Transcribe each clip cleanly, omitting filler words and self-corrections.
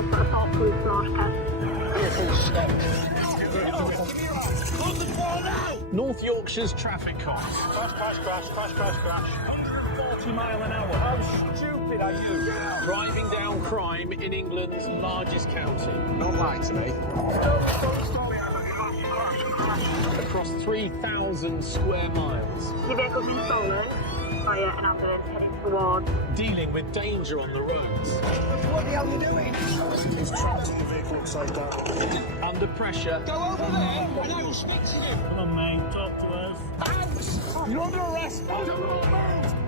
has got assault police broadcast. North Yorkshire's traffic cops. Crash. 140 mile an hour. How stupid are you? Driving down crime in England's largest county. Don't lie to me. Across 3,000 square miles. Your vehicle's been stolen via an ambulance heading towards. Dealing with danger on the roads. What the hell are you doing? He's trapped in the vehicle upside down. Under pressure. Go over there and I will speak to you. Come on, mate. Talk to us. You're under arrest.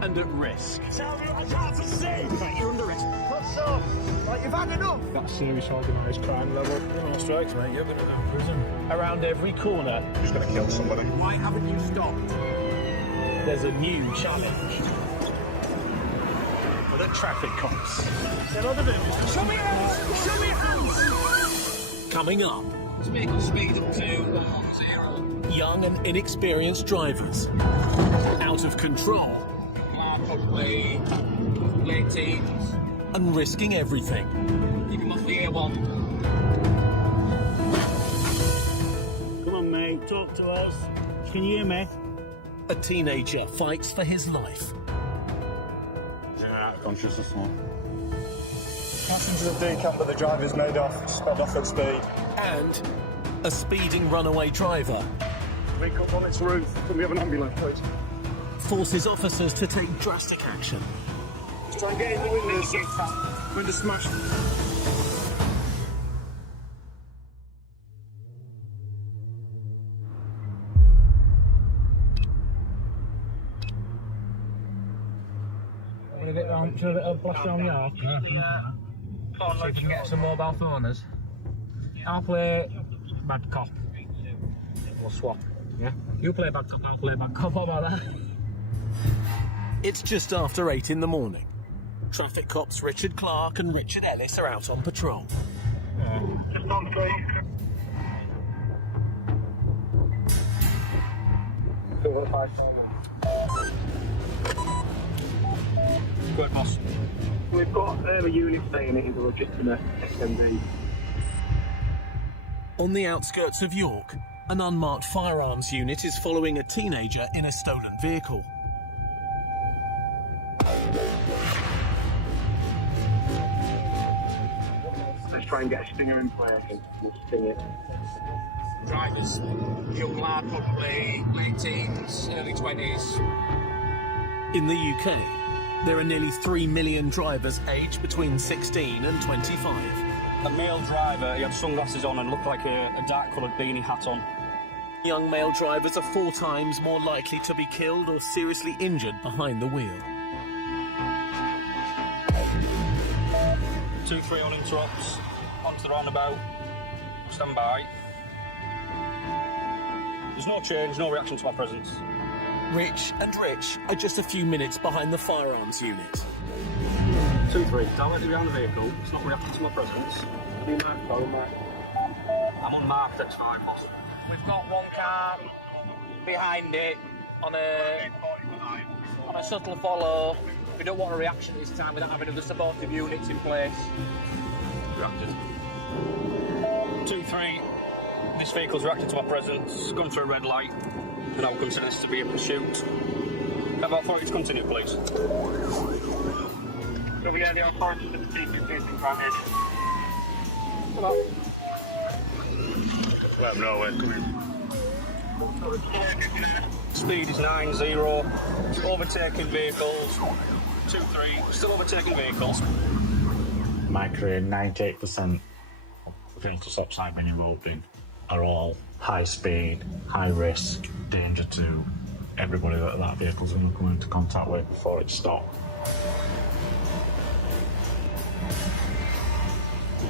And at risk. Tell me I can't see. Right, you're under arrest. What's up? Like, you've had enough. That's serious organised crime level. Criminal strikes, mate. You're going to go to prison. Around every corner, Who's going to kill somebody? why haven't you stopped? There's a new challenge. For the traffic cops. Show me your hands! Show me your hands! Coming up, This vehicle speed up to 10. young and inexperienced drivers. Out of control Probably late teens. and risking everything. Keep him off the A1. Come on, mate. Talk to us. Can you hear me? A teenager fights for his life. Yeah, consciousness now. Passengers have decamped, but the driver's made off, sped off at speed. And a speeding runaway driver Wake up on its roof. Can we have an ambulance, please? forces officers to take drastic action. Just try and get in the windows. Window smashed. Should a bit of blast around the yard? See if we can get some mobile phoners. I'll play bad cop. We'll swap. Yeah? You play bad cop, I'll play bad cop. How about that? It's just after 8 in the morning. Traffic cops Richard Clark and Richard Ellis are out on patrol. Just on street. Good, boss. We've got a unit staying in the legitimate SMD. On the outskirts of York, an unmarked firearms unit is following a teenager in a stolen vehicle. Let's try and get a stinger in place and sting it. Drivers, young lad, probably late teens, early 20s. In the UK, there are nearly 3 million drivers aged between 16 and 25. A male driver, he had sunglasses on and looked like a dark coloured beanie hat on. Young male drivers are 4 times more likely to be killed or seriously injured behind the wheel. 2-3 on interrupts, onto the roundabout, stand by. There's no change, no reaction to my presence. Rich and Rich are just a few minutes behind the firearms unit. 2-3, directly behind the vehicle, it's not reacting to my presence. I'm unmarked X5. We've got one car behind it on a subtle follow. We don't want a reaction this time without having other supportive units in place. Reacted. 2-3, this vehicle's reacted to my presence, gone through a red light, and I will consider this to be a pursuit. About 40 to continue, please. So we had the authority to proceed with facing granted. Come on. Well, nowhere, come in. Speed is 90, overtaking vehicles, 2-3, still overtaking vehicles. My career, 98% of the intercept I've been involved in are all high speed, high risk, danger to everybody that vehicle's going to come into contact with before it stops.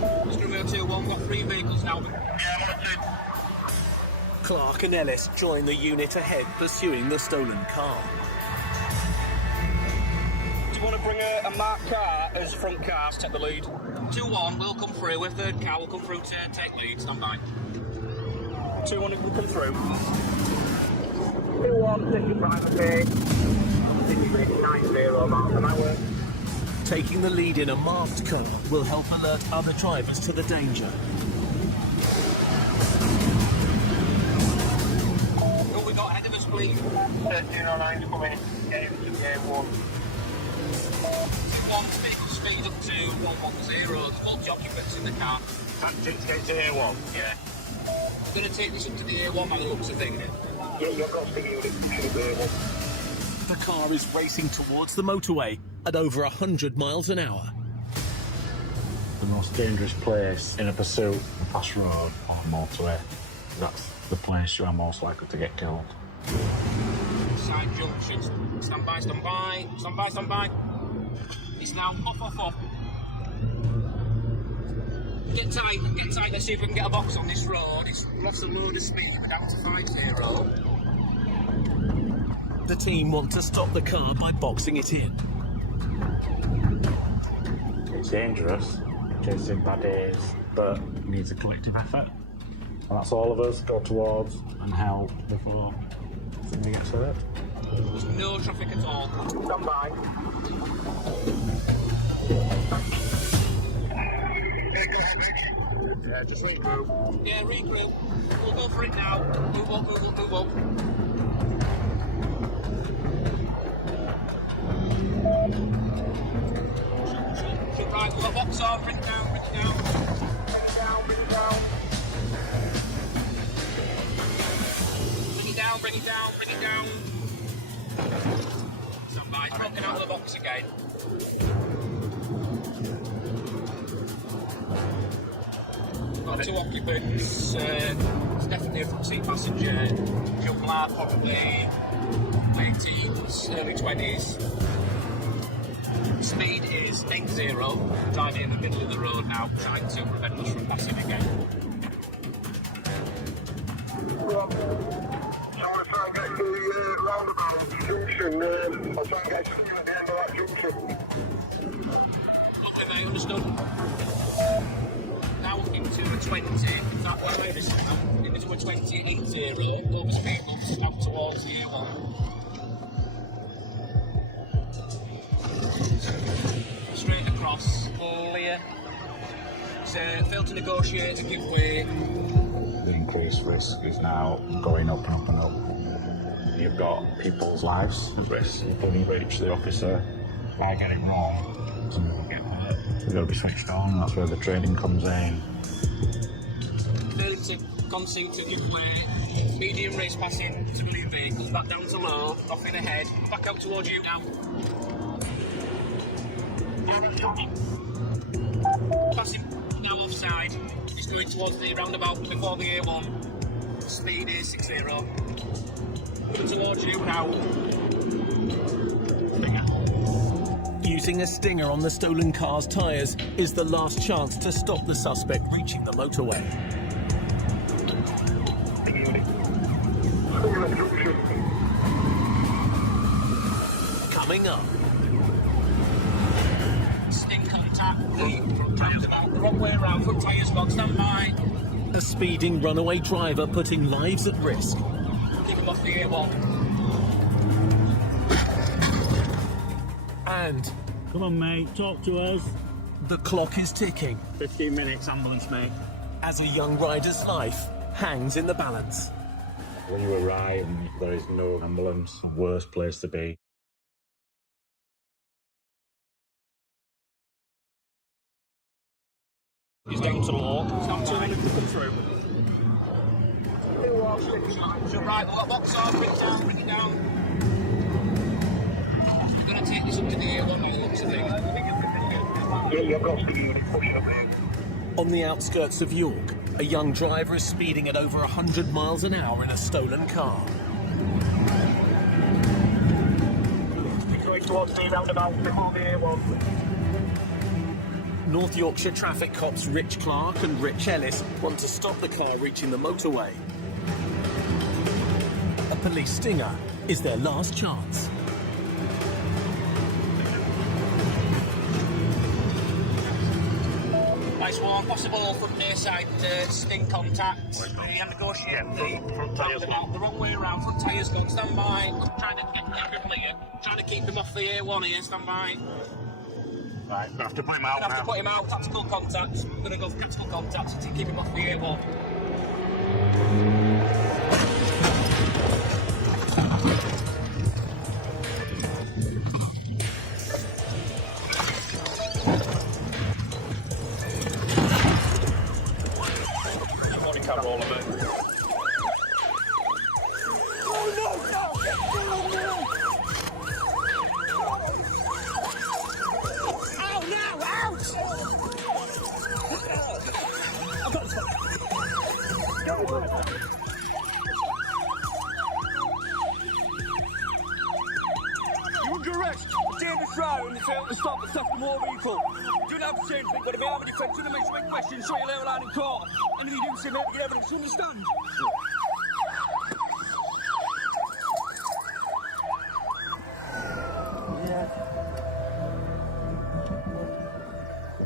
Romeo 2-1, got 3 vehicles now. Clark and Ellis join the unit ahead, pursuing the stolen car. Do you want to bring a marked car as front cars take the lead? 2-1, we'll come through. A third car will come through to take lead. Stand by. 2-1 will come through. 2-1, 55 a day. 90 miles an hour. Taking the lead in a marked car will help alert other drivers to the danger. Who we got ahead of us, please? 1309's coming. A1. One vehicle speed up to 110. There's 40 occupants in the car. Tactics get to A1. Yeah. Going to take this up to the A1 by the looks of things. Yeah, you've got to unit to A1. The car is racing towards the motorway at over 100 miles an hour. The most dangerous place in a pursuit, a fast road or a motorway. That's the place you are most likely to get killed. Side junctions. Stand by, stand by. Stand by, stand by. It's now off. Get tight, let's see if we can get a box on this road. It's lost a load of speed, we're down to 50. The team want to stop the car by boxing it in. It's dangerous, chasing bad days, but needs a collective effort. And that's all of us go towards and help before somebody gets hurt. There's no traffic at all. Stand by. Yeah, go ahead, Nick. Yeah, just regroup. Yeah, regroup. We'll go for it now. Move up. Should right, we've got a box on, bring it down. Bring it down. Bring it down. Stand by, broken out of the box again. Got 2 occupants, it's definitely a front seat passenger. Young lad, probably late teens, early 20s. Speed is 80, driving in the middle of the road now, trying to prevent us from passing again. I'll try and get to the end of that junction. Okay, mate, understood. Now into a 20, that way this now, into a 20-80, over speed bumps up towards the A1. Straight across, clear. So, fail to negotiate and give way. The increased risk is now going up and up and up. You've got people's lives at risk. You can reach the officer. If I get it wrong, someone will get hurt. You've got to be switched on. That's where the training comes in. Fail to concede to give way. Medium race passing civilian vehicles, back down to low, off in ahead, back out towards you now. Passing now offside. He's going towards the roundabout before the A1. Speed is 60. Towards you now. Using a stinger on the stolen car's tyres is the last chance to stop the suspect reaching the motorway. Coming up. Sting contact. The front tyres about the wrong way around. Front tyres got stand by. A speeding runaway driver putting lives at risk. Keep him off the A1. And Come on, mate, talk to us. the clock is ticking 15 minutes, ambulance, mate. as a young rider's life hangs in the balance. When you arrive, there is no ambulance. Worst place to be. He's getting to low. It's not 200 to come through. So right, we've got a box on, bring it down. We're going to take this up to the A1 by the looks of things. Yeah, you've got to push up there. On the outskirts of York, a young driver is speeding at over 100 miles an hour in a stolen car. He's going towards the roundabout before the A1. North Yorkshire traffic cops Rich Clark and Rich Ellis want to stop the car reaching the motorway. A police stinger is their last chance. Nice one, possible from their side, sting contact. We negotiate the front tyres the wrong way around, front tyres gone, stand by. Trying to keep him clear, trying to keep him off the A1 here, stand by. Right, we have to put him out I have to now. put him out. Tactical contact. I'm going to go for tactical contact to keep him off the airport. Body camera all of it. You're under arrest. Dangerous driver and you failed to stop and stop the motor vehicle. Do not have to change anything, but if you have any defence, you're going to make questions, show your level line in court. And if you do, say, make your evidence. You understand?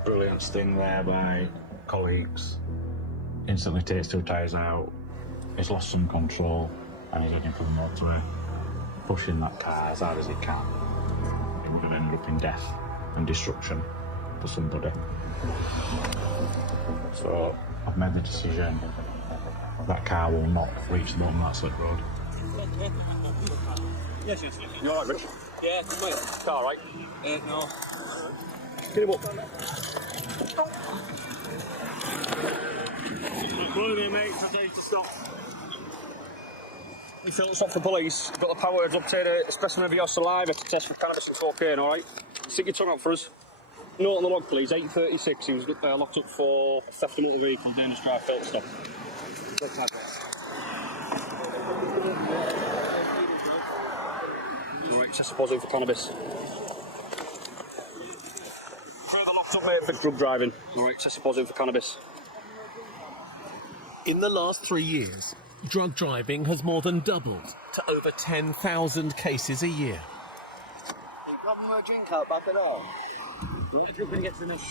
Brilliant sting there by colleagues. Instantly takes 2 tyres out. He's lost some control and he's heading for the motorway, pushing that car as hard as he can. It would have ended up in death and destruction for somebody. So I've made the decision that car will not reach the bottom of that slip road. Yes. You alright, Rich? Yeah, come here. Car, right? No. Get him up. Come here, mate. I'll tell you to stop. You feel it's off the police. You've got the power to obtain a specimen of your saliva to test for cannabis and cocaine, alright? Stick your tongue out for us. Note on the log, please. 836. He was locked up for theft of motor vehicle, dangerous drive, failed to stop. Alright, test positive for cannabis. Further locked up, mate, for drug driving. Alright, test positive for cannabis. In the last 3 years, drug driving has more than doubled to over 10,000 cases a year. Can you have more drink out back at all? If you're going to get to enough.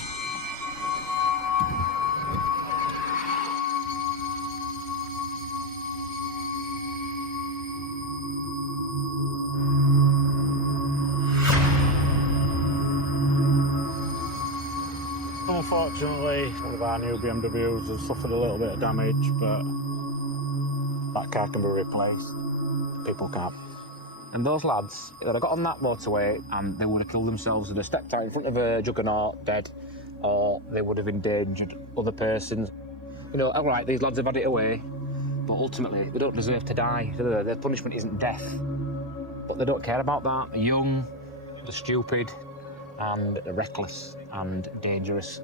Unfortunately, one of our new BMWs has suffered a little bit of damage, but that car can be replaced. People can't. And those lads, they'd have got on that motorway and they would have killed themselves. They'd have stepped out in front of a juggernaut dead, or they would have endangered other persons. You know, all right, these lads have had it away, but ultimately they don't deserve to die. Their punishment isn't death. But they don't care about that. They're young, they're stupid, and they're reckless and dangerous.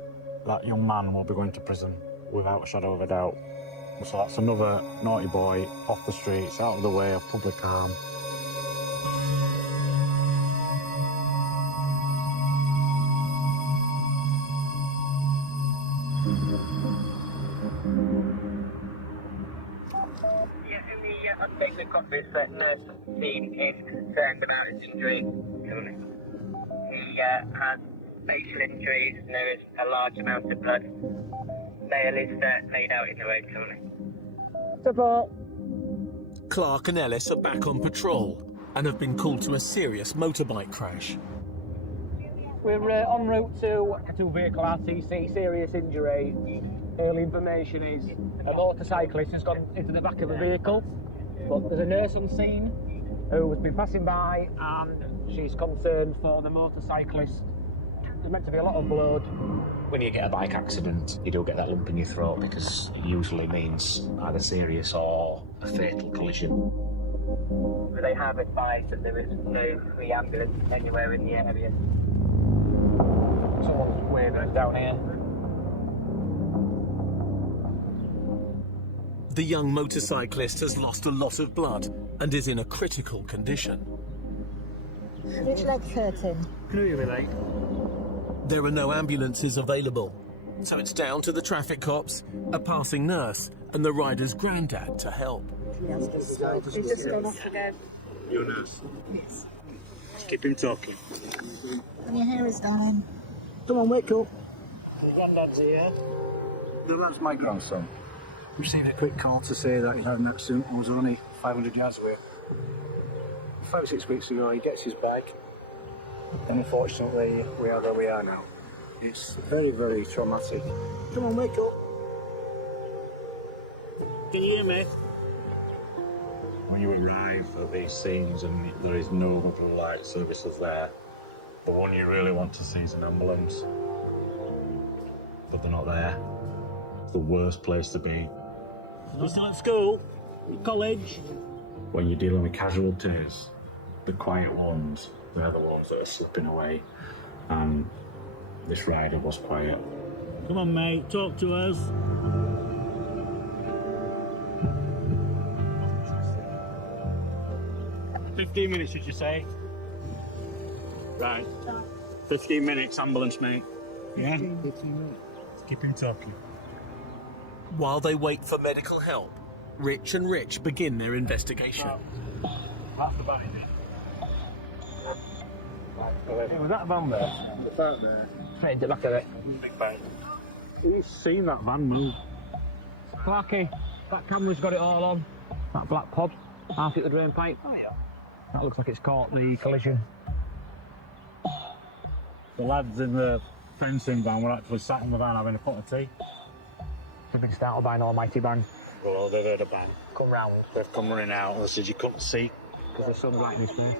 That young man will be going to prison without a shadow of a doubt. So that's another naughty boy off the streets, out of the way of public harm. Unbasically got this nurse scene is concerned about his injury. He has facial injuries and there is a large amount of blood. Bail is laid out in the road currently. Clark and Ellis are back on patrol and have been called to a serious motorbike crash. We're en route to vehicle RTC, serious injury. Early information is a motorcyclist has gone into the back of a vehicle, but there's a nurse on scene who has been passing by and she's concerned for the motorcyclist. There's meant to be a lot of blood. When you get a bike accident, you do get that lump in your throat because it usually means either serious or a fatal collision. They have advised that there is no free ambulance anywhere in the area. Someone's waving down here. The young motorcyclist has lost a lot of blood and is in a critical condition. Which leg's hurting? There are no ambulances available, so it's down to the traffic cops, a passing nurse, and the rider's granddad to help. He's just gone off again. Your nurse. Yes. Keep him talking. And your hair is down. Come on, wake up. Your granddad's here. That's my grandson. Received a quick call to say that he had an accident and was only 500 yards away. 5 or 6 weeks ago, he gets his bag, and unfortunately, we are where we are now. It's very, very traumatic. Come on, wake up. Can you hear me? When you arrive at these scenes and there is no blue light services there, the one you really want to see is an ambulance. But they're not there. It's the worst place to be. You're still at school? College? When you're dealing with casualties, the quiet ones, they're the ones that are slipping away. And this rider was quiet. Come on, mate, talk to us. "15 minutes, did you say?" Right. 15 minutes, ambulance, mate. Yeah? 15 minutes. Keep him talking. While they wait for medical help, Rich and Rich begin their investigation. That's the van, isn't it? Was that a van there? The van there. Right, the back of it. Big van. Who's seen that van move? Clarky, that camera's got it all on. That black pod, half at the drain pipe. Oh, yeah. That looks like it's caught the collision. The lads in the fencing van were actually sat in the van having a pot of tea. They've been startled by an almighty bang. Well, they've heard a bang. Come round. They've come running out and they said you couldn't see. Because the sun's right in his face.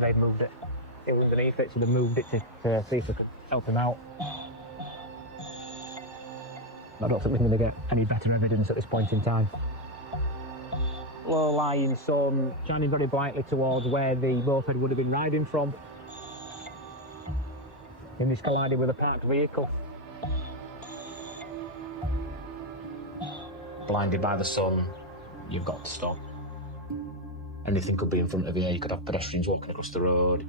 They've moved it. It was underneath it, so they moved it to see if they could help him out. I don't think we're going to get any better evidence at this point in time. Low-lying sun, shining very brightly towards where the moped would have been riding from. And he's collided with a parked vehicle. Blinded by the sun, you've got to stop. Anything could be in front of you. You could have pedestrians walking across the road.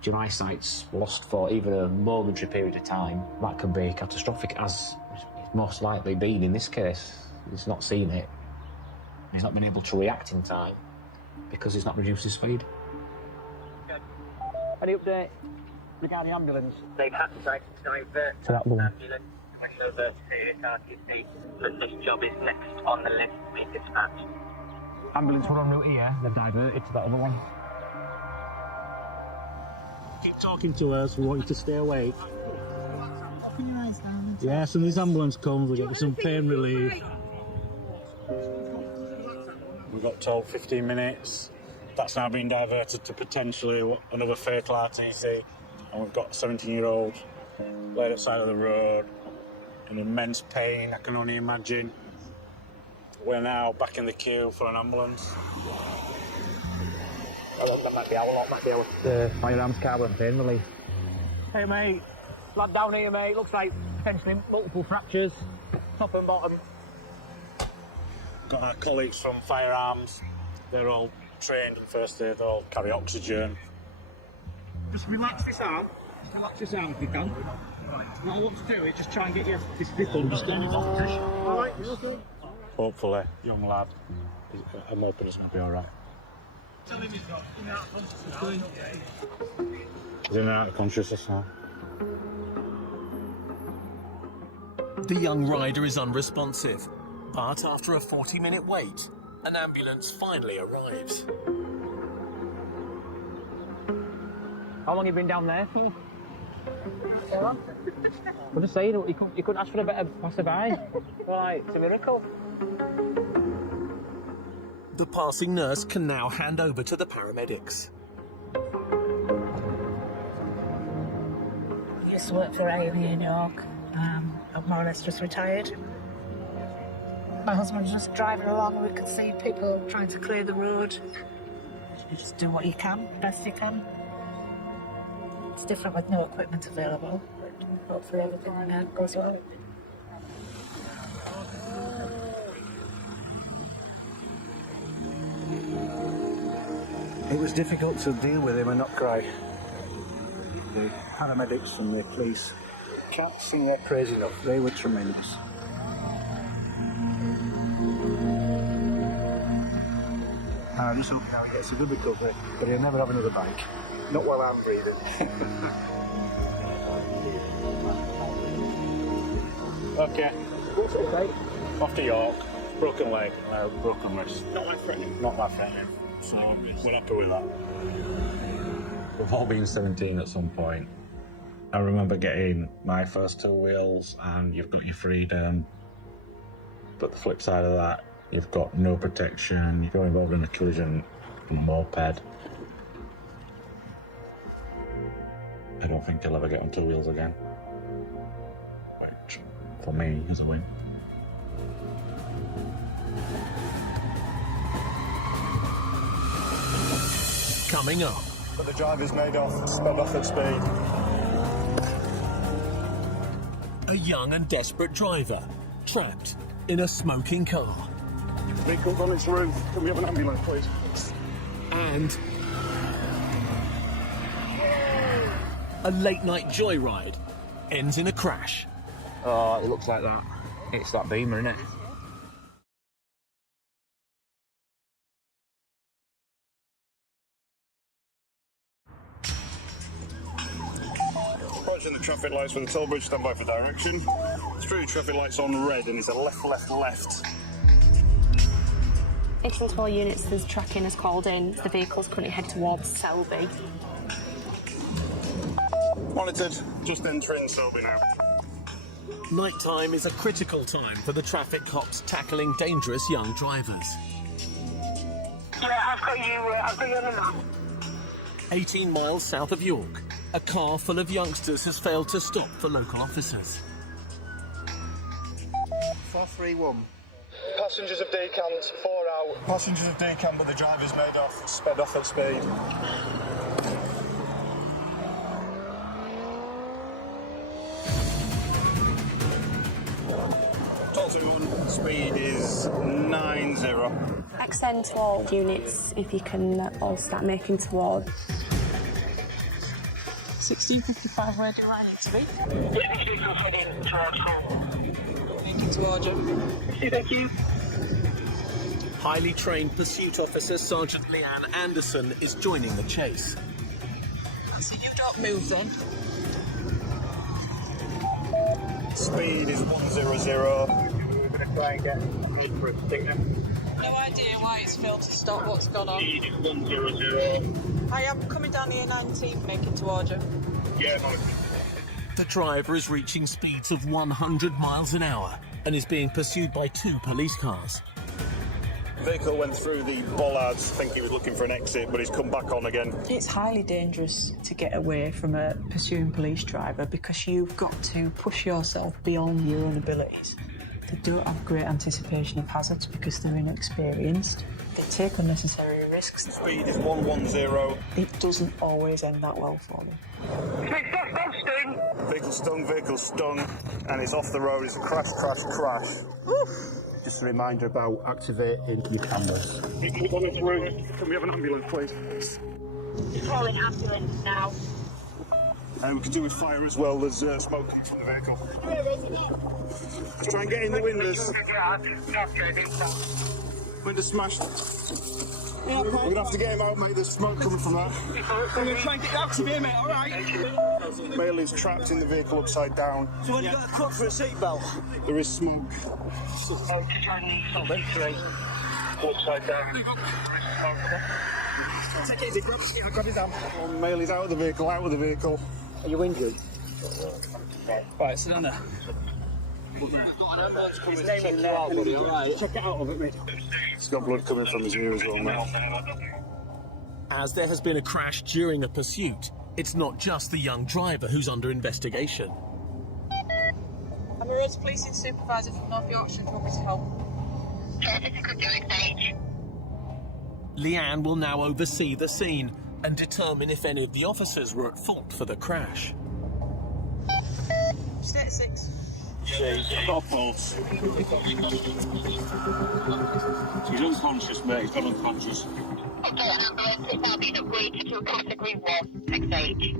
If your eyesight's lost for even a momentary period of time, that can be catastrophic, as it's most likely been in this case. He's not seen it. He's not been able to react in time because he's not reduced his speed. Any update regarding the ambulance? They've had to try to divert To that the one. ambulance over to RTC, but this job is next on the list to be dispatched. Ambulance were en route here, they've diverted to that other one. Keep talking to us, we want you to stay awake. Open your eyes down. Yeah, as soon as this ambulance comes, we'll get you some pain relief. We got told 15 minutes. That's now been diverted to potentially another fatal RTC. And we've got a 17-year-old laid at the side of the road in immense pain, I can only imagine. We're now back in the queue for an ambulance. That might be our lot, might be our firearms car with pain relief. Hey mate, lad down here mate, looks like potentially multiple fractures, top and bottom. Got our colleagues from firearms. They're all trained in first aid, they all carry oxygen. Just relax this arm. Just relax this arm if you can. What I want to do is just try and get you this thing just in his off position. Alright, you okay? Hopefully, young lad. I'm hoping it's going to be alright. Tell him he's got in and out of consciousness. He's in and out of consciousness now. The young rider is unresponsive, but after a 40-minute wait, an ambulance finally arrives. How long have you been down there for? I'm just saying, you couldn't ask for a better passerby. Right, it's a miracle. The passing nurse can now hand over to the paramedics. I used to work for AME in York. I'm more or less just retired. My husband was just driving along, we could see people trying to clear the road. You just do what you can, best you can. It's different with no equipment available, but hopefully everything goes well. It was difficult to deal with him and not cry. The paramedics and the police can't sing their praise enough. They were tremendous. And I just hope now he gets a good recovery, but he'll never have another bike. Not while I'm breathing. Okay. What's it take? Off to York. Broken leg, broken wrist. Not life-threatening. Not that threatening. So we're happy with that. We've all been 17 at some point. I remember getting my first two wheels and you've got your freedom, but the flip side of that, you've got no protection. If you're involved in a collision, moped, I don't think you'll ever get on two wheels again, which for me is a win. Coming up. But the driver's made off, sped off at speed. A young and desperate driver, trapped in a smoking car. Vehicle's on its roof. Can we have an ambulance, please? And a late-night joyride ends in a crash. Oh, it looks like that. It's that Beamer, isn't it? Watching the traffic lights for the toll bridge, stand by for direction. Through traffic lights on red, and it's a left, left, left. 84 units, there's tracking has called in. The vehicle's currently head towards Selby. Monitored, just entering Selby now. Nighttime is a critical time for the traffic cops tackling dangerous young drivers. Yeah, I've got you on the map. 18 miles south of York, a car full of youngsters has failed to stop for local officers. 431. Passengers have decamped, 4 out. Passengers have decamped, but the driver's made off, sped off at speed. Speed is 90. Extend to all units if you can all start making towards. 1655, where do I need to be? Yeah, this vehicle's heading towards home. Making towards you. Thank you. Highly trained pursuit officer Sergeant Leanne Anderson is joining the chase. So you don't move then? Speed is 100. We're going to try and get for a stinger. No idea why it's failed to stop. What's gone on? Speed is 100. I am coming down the A19, making towards you. Yeah, no. The driver is reaching speeds of 100 miles an hour and is being pursued by 2 police cars. Vehicle went through the bollards, thinking he was looking for an exit, but he's come back on again. It's highly dangerous to get away from a pursuing police driver because you've got to push yourself beyond your own abilities. They don't have great anticipation of hazards because they're inexperienced. They take unnecessary risks. Speed is 110. It doesn't always end that well for them. Vehicle stung, and it's off the road. It's a crash, crash, crash. Just a reminder about activating your cameras. Vehicle on its roof. Can we have an ambulance, please? Calling ambulance now. And we can do with fire as well. There's smoke from the vehicle. Let's try and get in the windows. Windows smashed. We're going to have to get him out, mate. There's smoke coming from that. I'm going to try and get you out of here, mate, alright? Male is trapped in the vehicle upside down. So when you got a cut for a seatbelt? There is smoke. Upside down. Take it easy, grab his arm. Male is out of the vehicle, Are you injured? Right, sit down there. His name is there. Buddy, alright. Check it out of it, mate. He's got blood coming from his ear as well, mate. As there has been a crash during a pursuit, it's not just the young driver who's under investigation. I'm a roads policing supervisor from North Yorkshire. Do you want me to help? Leanne will now oversee the scene and determine if any of the officers were at fault for the crash. Stay at 6. She's got a pulse. He's unconscious, mate. He's gone unconscious. Okay, ambulance is now being upgraded to a category 1, XH.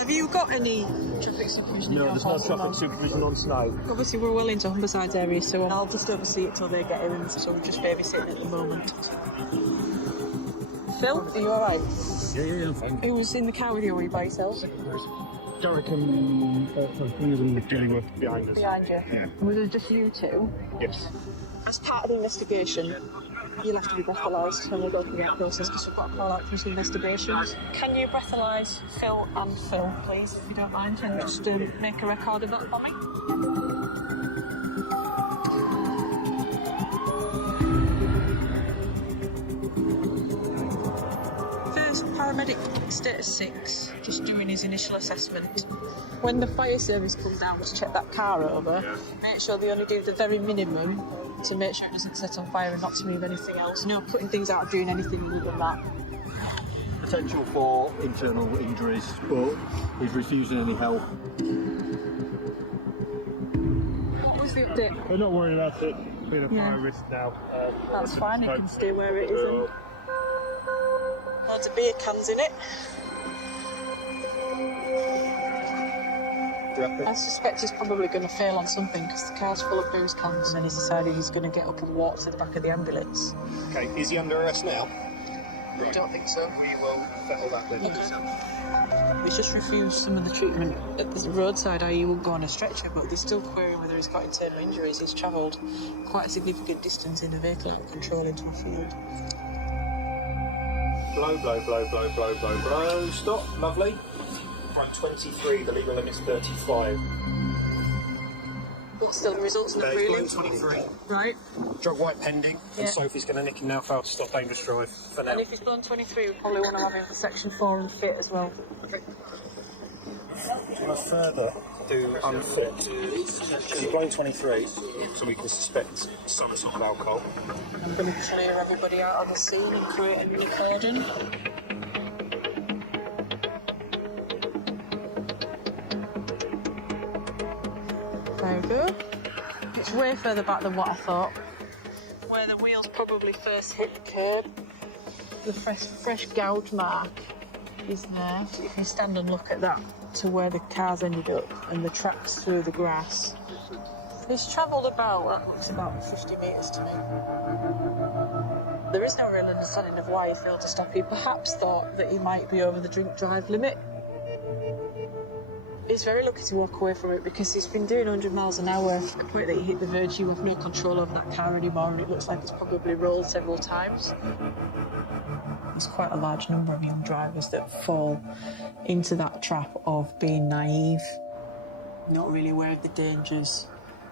Have you got any traffic supervision? No, there's no traffic supervision on site. Obviously, we're well into Humberside area, so I'll just oversee it till they get here, and so we're just babysitting at the moment. Phil, are you alright? Yeah, I'm fine. Who was in the car with you, or were you by yourself? Derek and one of them dealing with behind us. Behind you? Yeah. Was it just you two? Yes. As part of the investigation, You'll have to be breathalyzed and we'll go through that process because we've got to call out for some investigations. Can you breathalyse Phil and Phil, please, if you don't mind, and just make a record of that for me? First paramedic, status 6, just doing his initial assessment. When the fire service comes down to check that car over, make sure they only do the very minimum to make sure it doesn't set on fire and not to move anything else. No putting things out, doing anything other than that. Potential for internal injuries, but he's refusing any help. What was the update? We're not worried about it being a fire Yeah. risk now. That's fine, it can stay where it is. And loads of beer cans in it. I suspect he's probably going to fail on something because the car's full of beer cans and he's decided he's going to get up and walk to the back of the ambulance. Okay, is he under arrest now? I don't think so. We will settle that later. He's just refused some of the treatment at the roadside, i.e. he won't go on a stretcher, but they're still querying whether he's got internal injuries. He's travelled quite a significant distance in a vehicle out of control into a field. Blow, blow, blow, blow, blow, blow, blow. Stop, lovely. Front 23, the legal limit's 35. But still, the results look It's really... 23. Right. Drug white pending, Yeah. and Sophie's going to nick him now, failed to stop dangerous drive for now. And if he's blown 23, we probably want to have him for section 4 and fit as well. Okay. A further do unfit. He's blown 23, so we can suspect some sort of alcohol. I'm going to clear everybody out on the scene and create a mini cordon. Very good. It's way further back than what I thought. Where the wheels probably first hit the curb, the fresh gouge mark is there. So you can stand and look at that to where the car's ended up and the tracks through the grass. He's travelled about, that looks about 50 metres to me. There is no real understanding of why he failed to stop. He perhaps thought that he might be over the drink drive limit. He's very lucky to walk away from it because he's been doing 100 miles an hour. At the point that he hit the verge, you have no control over that car anymore, and it looks like it's probably rolled several times. There's quite a large number of young drivers that fall into that trap of being naive, not really aware of the dangers,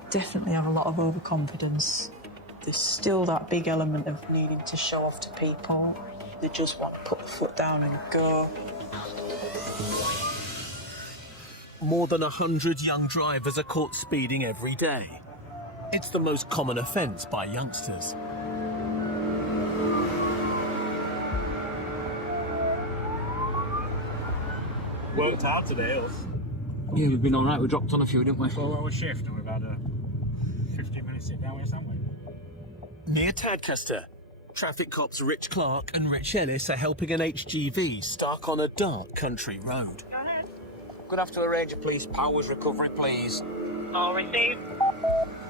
definitely have a lot of overconfidence. There's still that big element of needing to show off to people. They just want to put the foot down and go. More than 100 young drivers are caught speeding every day. It's the most common offence by youngsters. Worked hard today, us. Yeah, we've been all right. We dropped on a few, didn't we? 4-hour shift, and we've had a 15-minute sit down with something. Near Tadcaster, traffic cops Rich Clark and Rich Ellis are helping an HGV stuck on a dark country road. Gonna have to arrange a police powers recovery, please. All received.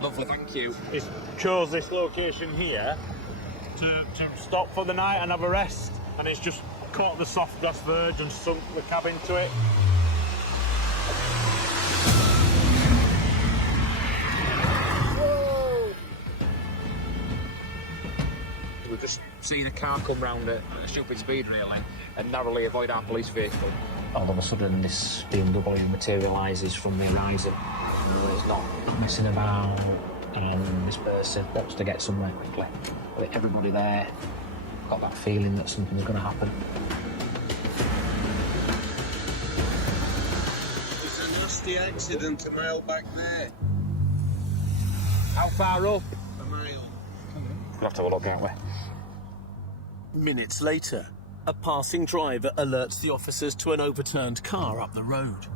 Lovely, thank you. He's chose this location here to stop for the night and have a rest, and it's just caught the soft grass verge and sunk the cab into it. We've just seen a car come round at a stupid speed railing and narrowly avoid our police vehicle. All of a sudden, this BMW materialises from the horizon. It's not messing about, and this person wants to get somewhere quickly. With everybody there, got that feeling that something's going to happen. There's a nasty accident a mile back there. How far up? A mile. We'll have to have a look, can't we? Minutes later, a passing driver alerts the officers to an overturned car up the road.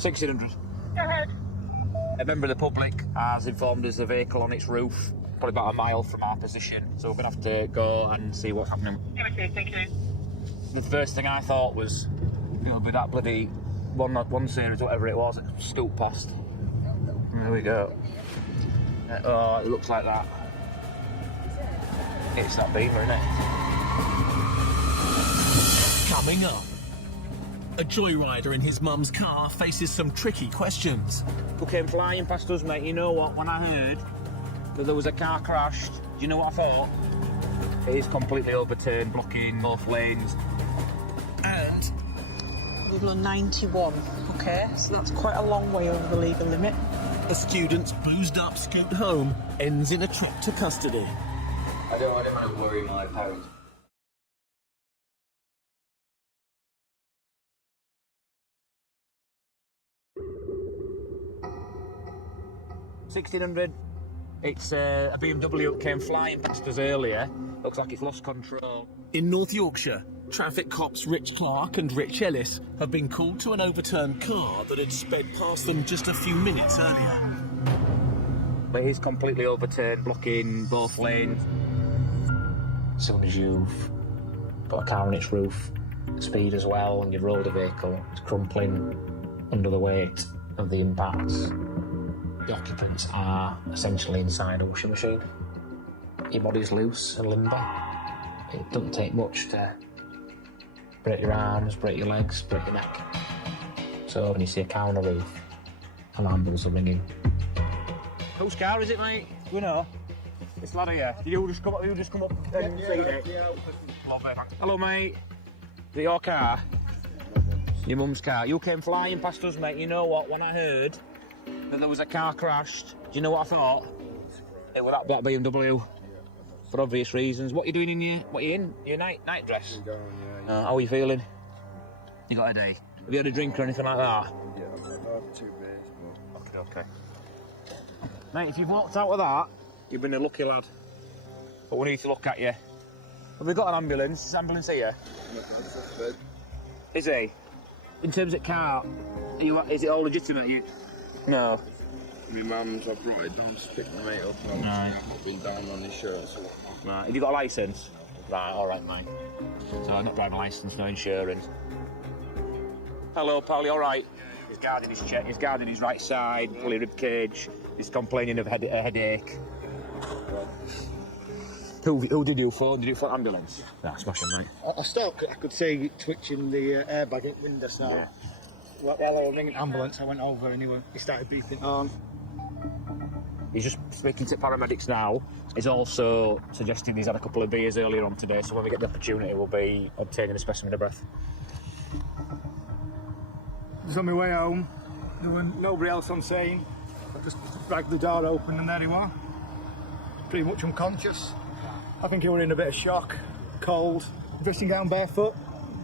1600. Go ahead. A member of the public has informed us the vehicle on its roof, probably about a mile from our position, so we're going to have to go and see what's happening. Okay, thank you. The first thing I thought was, it'll be that bloody one series, whatever it was, it scooped past. There we go. Oh, it looks like that. It's that Beamer, isn't it? Coming up, a joyrider in his mum's car faces some tricky questions. Who came flying past us, mate? You know what? When I heard that there was a car crashed. Do you know what I thought? It is completely overturned, blocking both lanes. And level of 91, okay? So that's quite a long way over the legal limit. A student's boozed up scoot home ends in a trip to custody. I don't want him to worry my parents. $1,600. It's a BMW that came flying past us earlier. Looks like it's lost control. In North Yorkshire, traffic cops Rich Clark and Rich Ellis have been called to an overturned car that had sped past them just a few minutes earlier. But it is completely overturned, blocking both lanes. As soon as you've got a car on its roof, speed as well, and you've rolled a vehicle, it's crumpling under the weight of the impacts. The occupants are essentially inside a washing machine. Your body's loose and limber. It doesn't take much to break your arms, break your legs, break your neck. So when you see a car on a roof, alarm bells are ringing. Whose car is it, mate? Do you know? This lad here. Did you just come up and see it? Hello, mate. Is it your car? Your mum's car. You came flying past us, mate. You know what? When I heard that there was a car crashed, do you know what I thought? It was that BMW. For obvious reasons. What are you doing in your night dress? How are you feeling? You got a day? Have you had a drink or anything like that? Yeah, I've had 2 beers, Okay. Mate, if you've walked out of that, you've been a lucky lad. But we need to look at you. Have we got an ambulance? Is the ambulance here? Is he? In terms of car, is it all legitimate? No. My mum's, I brought it down to pick my mate up. And I've been down on his shirt. So. Right. Have you got a licence? Right, alright, mate. So, not driving licence, no insurance. Hello, pal, you alright? He's guarding his chest, he's guarding his right side, fully rib cage. He's complaining of a headache. Who did you phone? Did you phone ambulance? Nah, smash him, mate. I could see twitching the airbag at window, so Yeah. while I was ringing ambulance, I went over and he started beeping on. He's just speaking to paramedics now. He's also suggesting he's had a couple of beers earlier on today, so when we get the opportunity, we'll be obtaining a specimen of breath. I was on my way home, there was nobody else on scene. I just dragged the door open and there he was. Pretty much unconscious. I think he was in a bit of shock, cold, dressing down barefoot,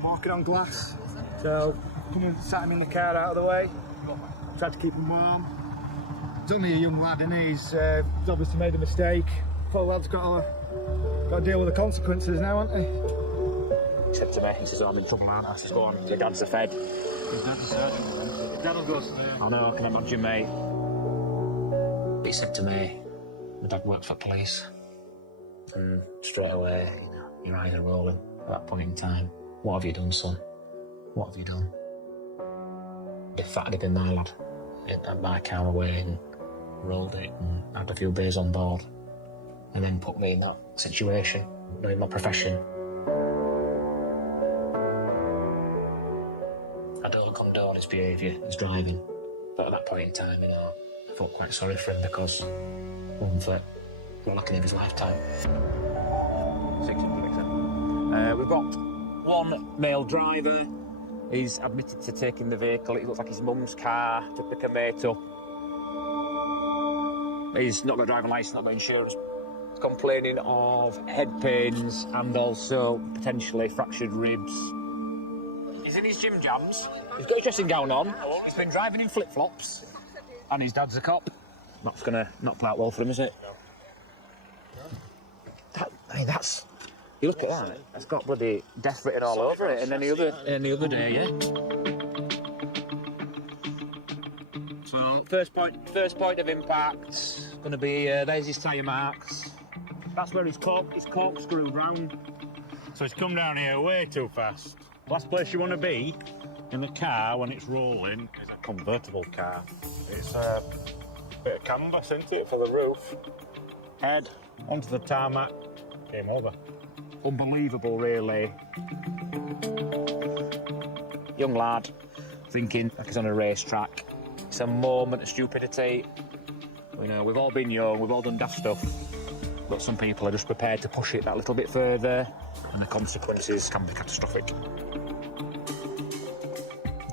walking on glass. So, come and sat him in the car out of the way, tried to keep him warm. He's only a young lad and he's obviously made a mistake. Poor lad's got to deal with the consequences now, hasn't he? He said to me, he says, I'm in trouble, man. I says, go on, your dad's a fed. His dad's a sergeant. His dad will go there. I know, I can imagine, mate. He said to me, my dad works for police. And straight away, your eyes are rolling at that point in time. What have you done, son? What have you done? They fatted in there, lad. He had my car away and rolled it and had a few beers on board. And then put me in that situation, knowing my profession. I don't condone his behaviour, his driving. But at that point in time, I felt quite sorry for him because one foot were looking at his lifetime. We've got one male driver. He's admitted to taking the vehicle. It looks like his mum's car. Took the mate up. He's not got a driving licence, not got insurance. He's complaining of head pains and also potentially fractured ribs. He's in his gym jams. He's got his dressing gown on. He's been driving in flip-flops. And his dad's a cop. That's going to not play out well for him, is it? That's... You look at that, it's got bloody death written all over it, and any other day, yeah? So, first point of impact, going to be, there's his tyre marks. That's where his corkscrewed round. So it's come down here way too fast. Last place you want to be in the car when it's rolling is a convertible car. It's a bit of canvas, isn't it, for the roof. Head onto the tarmac, game over. Unbelievable, really. Young lad, thinking like he's on a racetrack. It's a moment of stupidity. We know, we've all been young, we've all done daft stuff, but some people are just prepared to push it that little bit further, and the consequences can be catastrophic.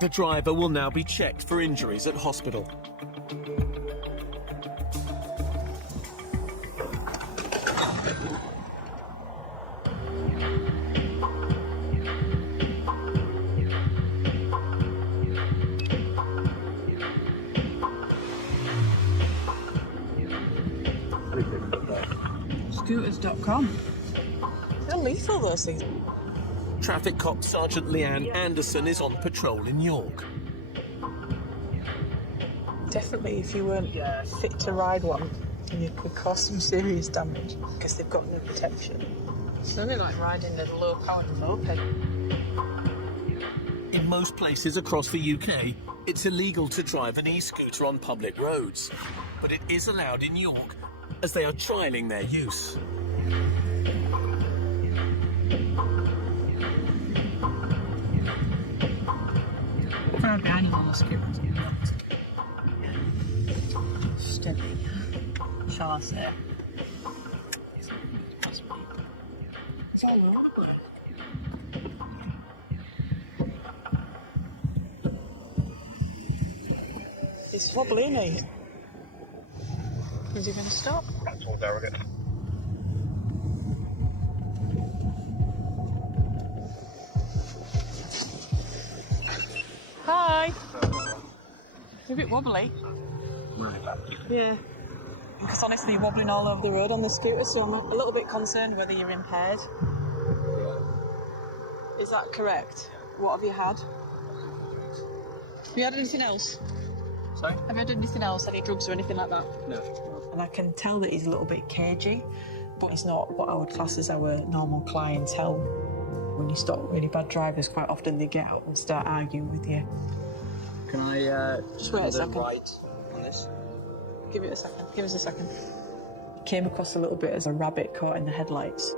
The driver will now be checked for injuries at hospital. Scooters.com. They're lethal, those things. Traffic cop Sergeant Leanne Anderson is on patrol in York. Definitely, if you weren't fit to ride one, you could cause some serious damage because they've got no protection. It's only like riding a low-powered moped. In most places across the UK, it's illegal to drive an e-scooter on public roads, but it is allowed in York as they are trialling their use. Far behind you on the scooters. Steady, shall I say? It's all over the place. It's wobbly, isn't it? Is he going to stop? That's all arrogant. Hi. It's a bit wobbly. Yeah. Because honestly, you're wobbling all over the road on the scooter, so I'm a little bit concerned whether you're impaired. Is that correct? What have you had? Have you had anything else? Sorry? Have you had anything else? Any drugs or anything like that? No. And I can tell that he's a little bit cagey, but he's not what I would class as our normal clientele. When you stop really bad drivers, quite often they get out and start arguing with you. Can I just wait a second? Right on this? Give it a second. Give us a second. Came across a little bit as a rabbit caught in the headlights.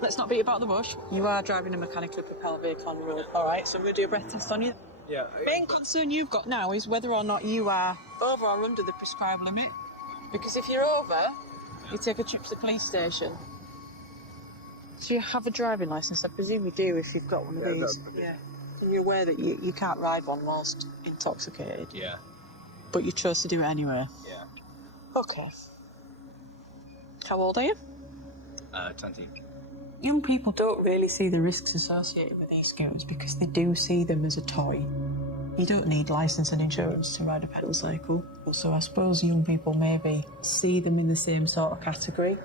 Let's not beat about the bush. You are driving a mechanically propelled vehicle on the road. All right, so I'm going to do a breath test on you. Yeah. Main concern you've got now is whether or not you are over or under the prescribed limit. Because if you're over, you take a trip to the police station. So you have a driving licence? I presume you do if you've got one of these. Yeah. And you're aware that you can't ride one whilst intoxicated? Yeah. But you chose to do it anyway? Yeah. Okay. How old are you? 20. Young people don't really see the risks associated with e-scooters because they do see them as a toy. You don't need licence and insurance to ride a pedal cycle. So I suppose young people maybe see them in the same sort of category.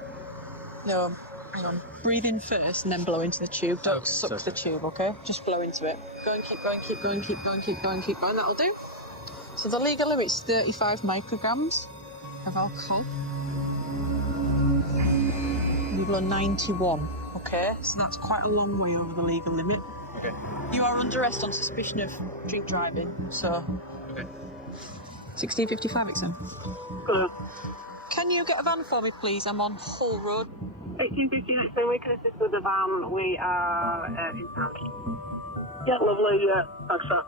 No, hang on. Breathe in first and then blow into the tube. Don't suck the tube, okay? Just blow into it. Go and keep going, keep going, keep going, keep going, keep going. That'll do. So the legal limit's 35 micrograms of alcohol. You've got 91. Okay, so that's quite a long way over the legal limit. Okay. You are under arrest on suspicion of drink driving, so... Okay. 1655, Ixon. Hello. Can you get a van for me, please? I'm on Hull Road. 1815, Ixon, we can assist with the van. We are in town. Yeah, lovely, yeah. Thanks, sir.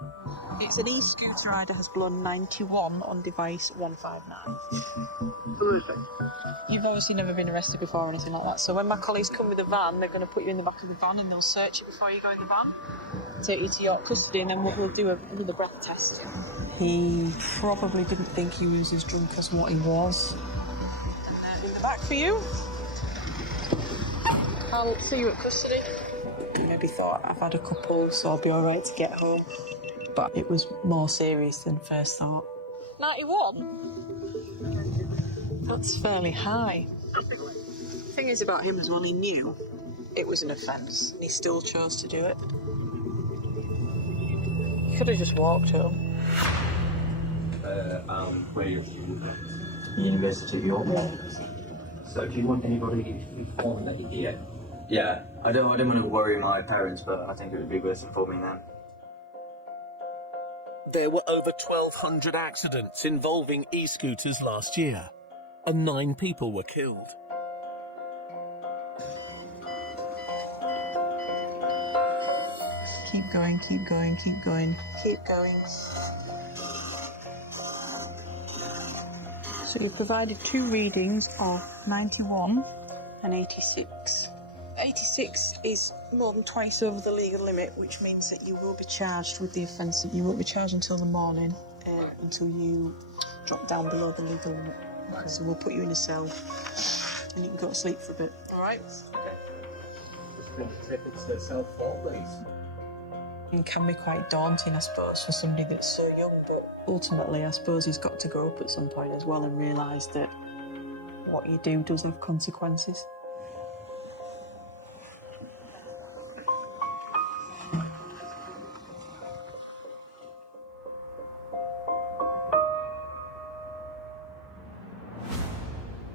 It's an e-scooter rider has blown 91 on device 159. Terrific. You've obviously never been arrested before or anything like that, so when my colleagues come with a van, they're going to put you in the back of the van and they'll search it before you go in the van, take you to York custody, and then we'll do another breath test. He probably didn't think he was as drunk as what he was. And in the back for you. I'll see you at custody. Maybe thought I've had a couple, so I'll be alright to get home. But it was more serious than first thought. 91? That's fairly high. The thing is about him as well, he knew it was an offence, and he still chose to do it. He could have just walked home. Where you're University of York. So do you want anybody informed that you're here? Yeah, I don't want to worry my parents, but I think it would be worth informing them. There were over 1,200 accidents involving e-scooters last year, and 9 people were killed. Keep going, keep going, keep going, keep going. So you provided two readings of 91 and 86. 86 is more than twice over the legal limit, which means that you will be charged with the offence. You won't be charged until the morning, until you drop down below the legal limit. Right. So we'll put you in a cell and you can go to sleep for a bit. All right? Okay. It's their self-fault, please. It can be quite daunting, I suppose, for somebody that's so young, but ultimately, I suppose he's got to grow up at some point as well and realise that what you do does have consequences.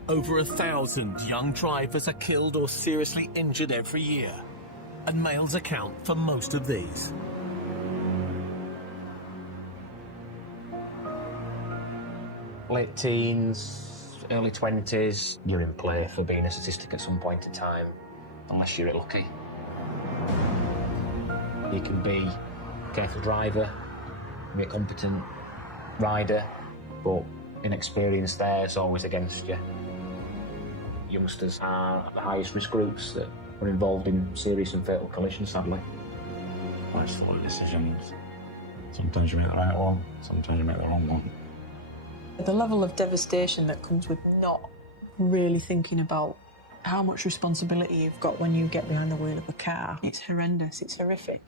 Over 1,000 young drivers are killed or seriously injured every year, and males account for most of these. Late teens, early 20s, you're in play for being a statistic at some point in time, unless you're lucky. You can be a careful driver, be a competent rider, but inexperience there is always against you. Youngsters are the highest risk groups that are involved in serious and fatal collisions, sadly. Quite slow decisions. Sometimes you make the right one, sometimes you make the wrong one. The level of devastation that comes with not really thinking about how much responsibility you've got when you get behind the wheel of a car, it's horrendous, it's horrific.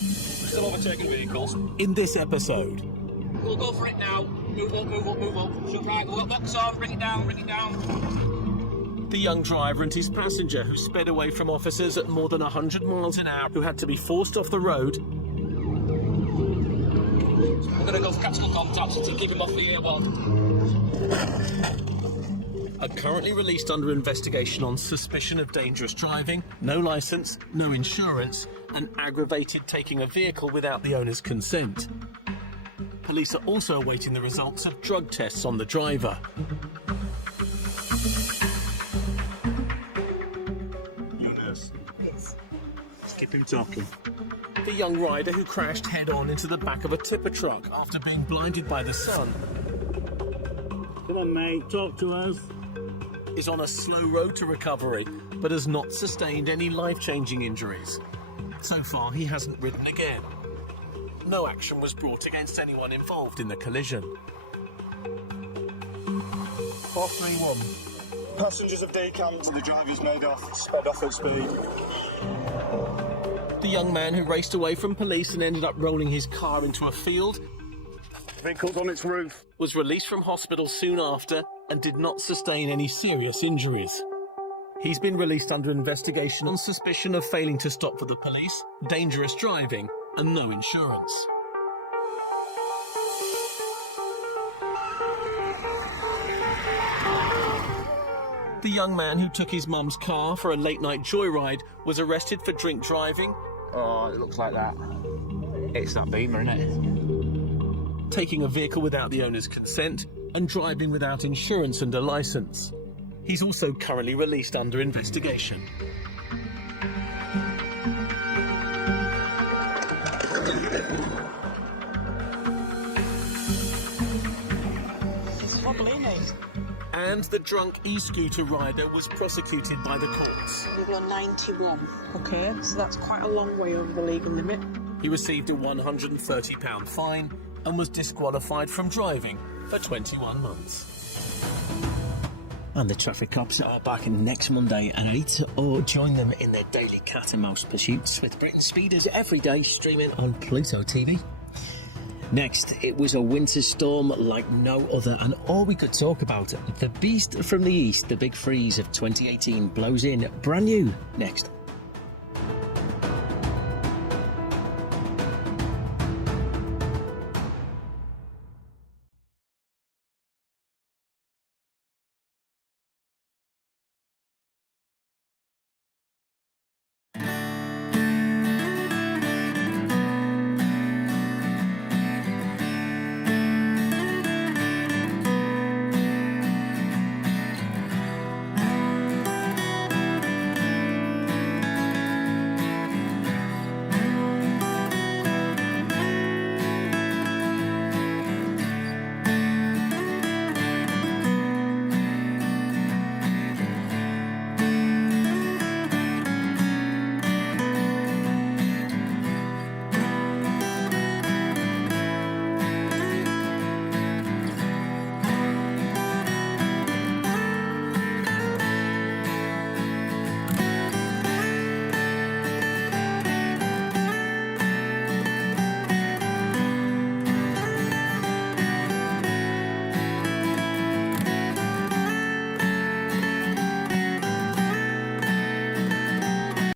Still overtaking vehicles. In this episode, We'll go for it now. Move up, move up, move up. So right, we'll box on, bring it down, bring it down. the young driver and his passenger, who sped away from officers at more than 100 miles an hour, who had to be forced off the road. We're going to go for catching contacts to keep him off the A1. Are currently released under investigation on suspicion of dangerous driving, no licence, no insurance, and aggravated taking a vehicle without the owner's consent. Police are also awaiting the results of drug tests on the driver. Yes. Let's keep him talking. The young rider who crashed head-on into the back of a tipper truck after being blinded by the sun. Come on, mate, talk to us. Is on a slow road to recovery, but has not sustained any life-changing injuries. So far, he hasn't ridden again. No action was brought against anyone involved in the collision. 431. Passengers have decammed and the driver's made off, sped off at speed. The young man who raced away from police and ended up rolling his car into a field, vehicle's on its roof, was released from hospital soon after and did not sustain any serious injuries. He's been released under investigation on suspicion of failing to stop for the police, dangerous driving, and no insurance. The young man who took his mum's car for a late-night joyride was arrested for drink driving. Oh, it looks like that. It's that Beamer, isn't it? Taking a vehicle without the owner's consent and driving without insurance and a licence. He's also currently released under investigation. It's wobbly, isn't it? And the drunk e-scooter rider was prosecuted by the courts. Legal on 91. OK, so that's quite a long way over the legal limit. He received a £130 fine and was disqualified from driving for 21 months. And the traffic cops are back next Monday, and I need to join them in their daily cat and mouse pursuits with Britain Speeders every day, streaming on Pluto TV. Next, it was a winter storm like no other, and all we could talk about, the beast from the east, the big freeze of 2018, blows in brand new next.